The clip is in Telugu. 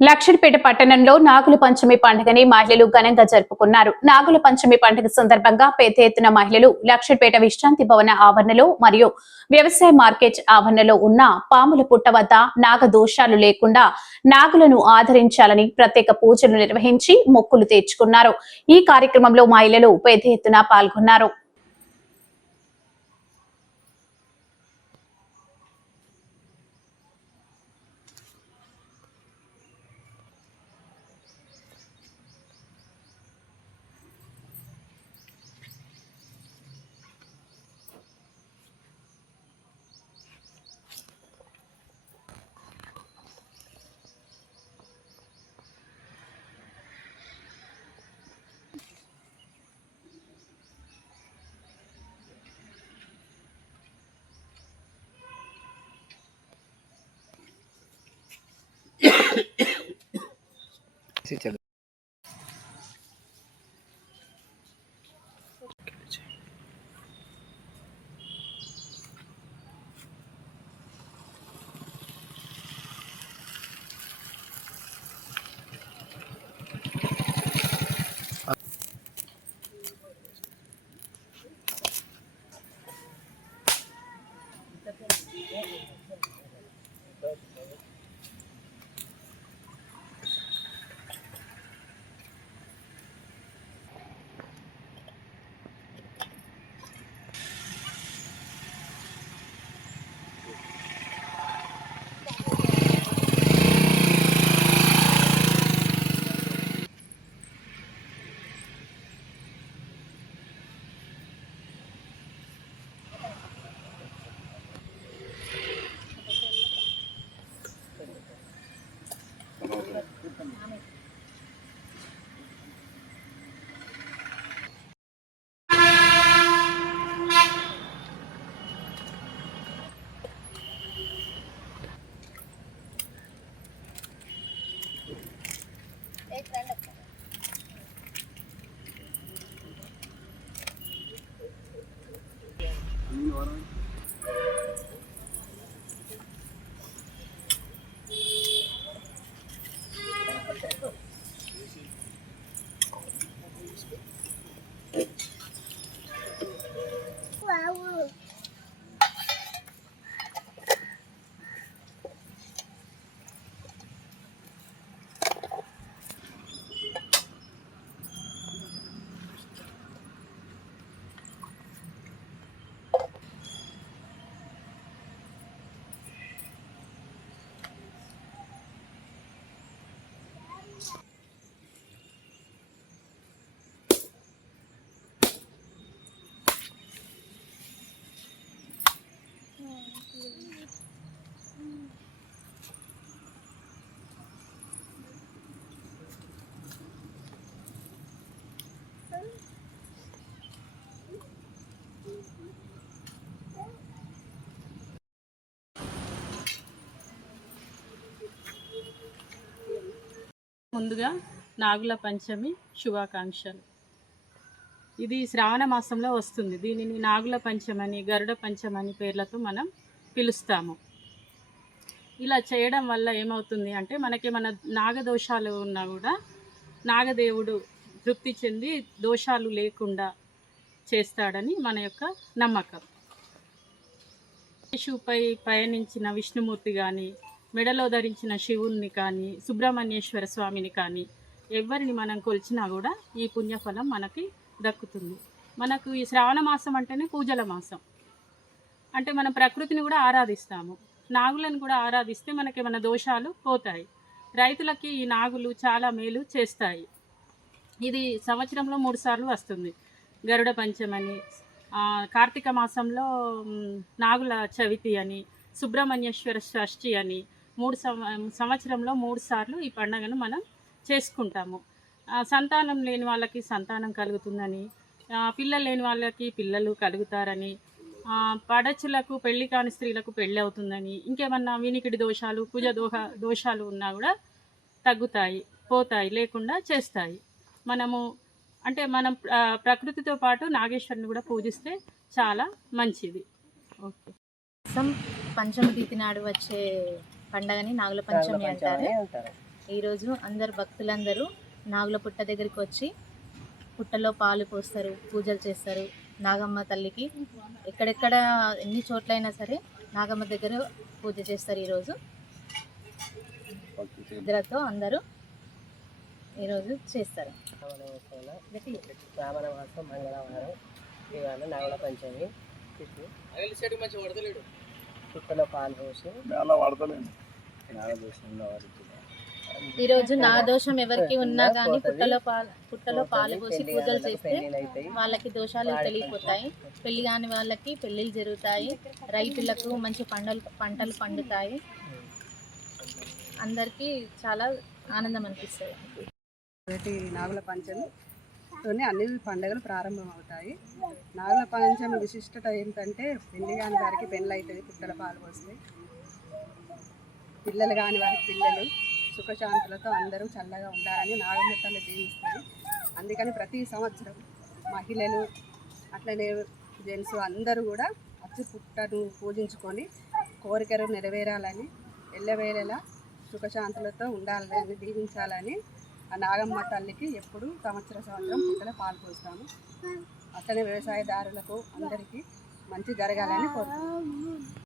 లక్షడిపేట పట్టణంలో నాగుల పంచమి పండుగని మహిళలు ఘనంగా జరుపుకున్నారు. నాగుల పంచమి పండుగ సందర్భంగా పెద్ద ఎత్తున మహిళలు లక్షడిపేట విశ్రాంతి భవన ఆవరణలో మరియు వ్యవసాయ మార్కెట్ ఆవరణలో ఉన్న పాముల పుట్ట వద్ద నాగ దోషాలు లేకుండా నాగులను ఆదరించాలని ప్రత్యేక పూజలు నిర్వహించి మొక్కులు తెచ్చుకున్నారు ఈ కార్యక్రమంలో మహిళలు పెద్ద ఎత్తున పాల్గొన్నారు. से चल 嗯。Mm-hmm. ముందుగా నాగుల పంచమి శుభాకాంక్షలు. ఇది శ్రావణ మాసంలో వస్తుంది. దీనిని నాగుల పంచమని గరుడ పంచమని పేర్లతో మనం పిలుస్తాము. ఇలా చేయడం వల్ల ఏమవుతుంది అంటే మనకి మన నాగదోషాలు ఉన్నా కూడా నాగదేవుడు తృప్తి చెంది దోషాలు లేకుండా చేస్తాడని మన యొక్క నమ్మకం. శిశువుపై పయనించిన విష్ణుమూర్తి కానీ మెడలో ధరించిన శివుణ్ణి కానీ సుబ్రహ్మణ్యేశ్వర స్వామిని కానీ ఎవరిని మనం కొలిచినా కూడా ఈ పుణ్యఫలం మనకి దక్కుతుంది. మనకు ఈ శ్రావణ మాసం అంటేనే పూజల మాసం. అంటే మనం ప్రకృతిని కూడా ఆరాధిస్తాము. నాగులను కూడా ఆరాధిస్తే మనకి మన దోషాలు పోతాయి. రైతులకి ఈ నాగులు చాలా మేలు చేస్తాయి. ఇది సంవత్సరంలో మూడు సార్లు వస్తుంది. గరుడ పంచమని కార్తీక మాసంలో నాగుల చవితి అని సుబ్రహ్మణ్యేశ్వర షష్ఠి అని మూడు సంవ సంవత్సరంలో మూడు సార్లు ఈ పండుగను మనం చేసుకుంటాము. సంతానం లేని వాళ్ళకి సంతానం కలుగుతుందని పిల్లలు లేని వాళ్ళకి పిల్లలు కలుగుతారని పడచ్చులకు పడచులకు పెళ్ళి కాని స్త్రీలకు పెళ్ళి అవుతుందని ఇంకేమన్నా వినికిడి దోషాలు కుజ దోహ దోషాలు ఉన్నా కూడా తగ్గుతాయి పోతాయి లేకుండా చేస్తాయి. మనము అంటే మనం ప్రకృతితో పాటు నాగేశ్వరుని కూడా పూజిస్తే చాలా మంచిది. ఓకే. మాసం తిథి నాడు వచ్చే పండగని నాగుల పంచమి అంటారు. ఈరోజు అందరు భక్తులందరూ నాగుల పుట్ట దగ్గరికి వచ్చి పుట్టలో పాలు పోస్తారు పూజలు చేస్తారు. నాగమ్మ తల్లికి ఎక్కడెక్కడ ఎన్ని చోట్లైనా సరే నాగమ్మ దగ్గర పూజ చేస్తారు ఈరోజు. నిద్రతో అందరూ ఈరోజు చేస్తారు. శ్రావణ మాసం మంగళవారం ఇవాళ నాగుల పంచమి. పాలు పోసి ఈరోజు నా దోషం ఎవరికి ఉన్నా కానీ పుట్టలో పాలు పుట్టలో పాలు పోసి పూజలు చేస్తే వాళ్ళకి దోషాలు తెలియపోతాయి. పెళ్ళి కాని వాళ్ళకి పెళ్ళిళ్ళు జరుగుతాయి. రైతులకు మంచి పంటలు పంటలు పండుతాయి. అందరికీ చాలా ఆనందం అనిపిస్తుంది. నాగుల పంచమితోనే అన్ని పండుగలు ప్రారంభం అవుతాయి నాగుల పంచమి విశిష్టత ఏంటంటే పెళ్ళి కాని వారికి పెళ్ళి అవుతుంది పుట్టల పాలు పోస్తాయి. పిల్లలు కాని వారికి పిల్లలు సుఖశాంతులతో అందరూ చల్లగా ఉండాలని నాగమూర్తలు దీవిస్తుంది. అందుకని ప్రతి సంవత్సరం మహిళలు అట్లనే జెంట్స్ అందరూ కూడా అచ్చు పుట్టను పూజించుకొని కోరికలు నెరవేరాలని ఎల్లవేళలా సుఖశాంతులతో ఉండాలని దీవించాలని ఆ నాగమ్మ తల్లికి ఎప్పుడు సంవత్సర సంవత్సరం పుట్టల పాలు పోస్తాము. అట్లనే వ్యవసాయదారులకు అందరికీ మంచి జరగాలని కోరుకుంటున్నాను